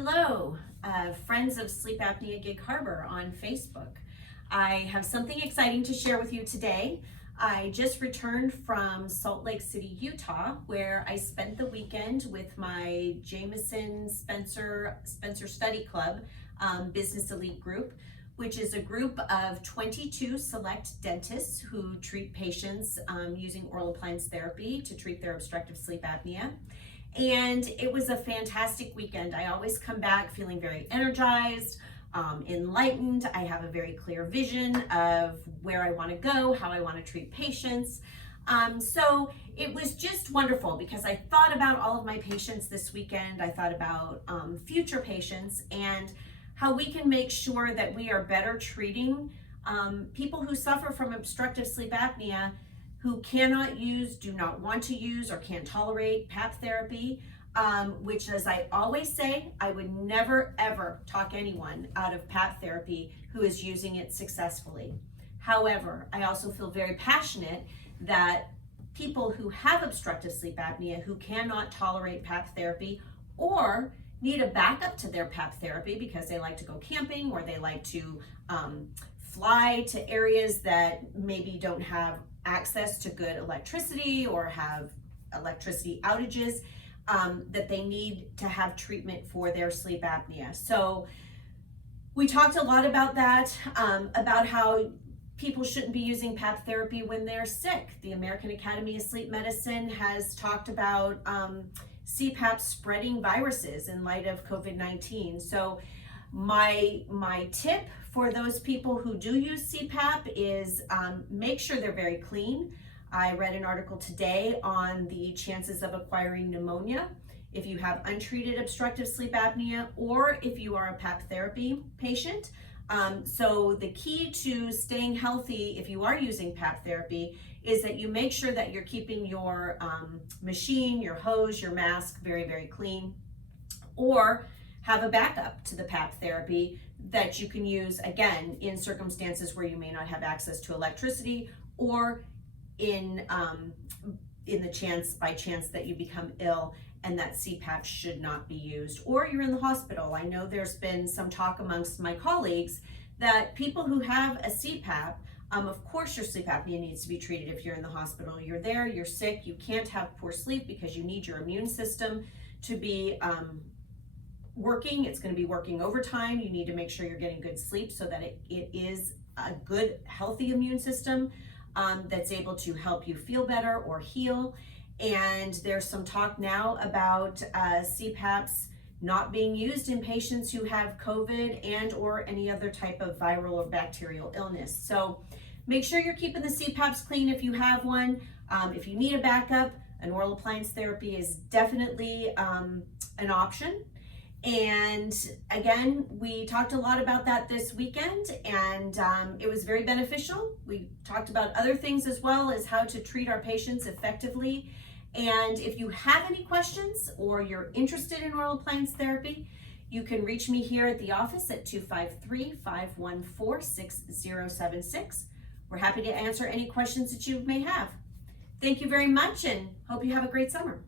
Hello, friends of Sleep Apnea Gig Harbor on Facebook. I have something exciting to share with you today. I just returned from Salt Lake City, Utah, where I spent the weekend with my Jameson Spencer Study Club Business Elite Group, which is a group of 22 select dentists who treat patients using oral appliance therapy to treat their obstructive sleep apnea. And it was a fantastic weekend. I always come back feeling very energized, enlightened. I have a very clear vision of where I want to go, how I want to treat patients. So it was just wonderful because I thought about all of my patients this weekend. I thought about future patients and how we can make sure that we are better treating people who suffer from obstructive sleep apnea, who cannot use, do not want to use, or can't tolerate PAP therapy, which, as I always say, I would never ever talk anyone out of PAP therapy who is using it successfully. However, I also feel very passionate that people who have obstructive sleep apnea, who cannot tolerate PAP therapy, or need a backup to their PAP therapy because they like to go camping or they like to fly to areas that maybe don't have access to good electricity or have electricity outages, that they need to have treatment for their sleep apnea. So we talked a lot about that, about how people shouldn't be using PAP therapy when they're sick. The American Academy of Sleep Medicine has talked about CPAP spreading viruses in light of COVID-19. So my tip for those people who do use CPAP is make sure they're very clean. I read an article today on the chances of acquiring pneumonia if you have untreated obstructive sleep apnea or if you are a PAP therapy patient. So the key to staying healthy if you are using PAP therapy is that you make sure that you're keeping your machine, your hose, your mask very, very clean, or have a backup to the PAP therapy that you can use, again, in circumstances where you may not have access to electricity or in the chance that you become ill and that CPAP should not be used, or you're in the hospital. I know there's been some talk amongst my colleagues that people who have a CPAP, of course your sleep apnea needs to be treated if you're in the hospital. You're there, you're sick, you can't have poor sleep because you need your immune system to be working. It's going to be working overtime. You need to make sure you're getting good sleep so that it is a good, healthy immune system that's able to help you feel better or heal. And there's some talk now about CPAPs not being used in patients who have COVID and or any other type of viral or bacterial illness. So make sure you're keeping the CPAPs clean if you have one. If you need a backup, an oral appliance therapy is definitely an option. And again, we talked a lot about that this weekend, and it was very beneficial. We talked about other things as well as how to treat our patients effectively. And if you have any questions or you're interested in oral appliance therapy, you can reach me here at the office at 253-514-6076. We're happy to answer any questions that you may have. Thank you very much and hope you have a great summer.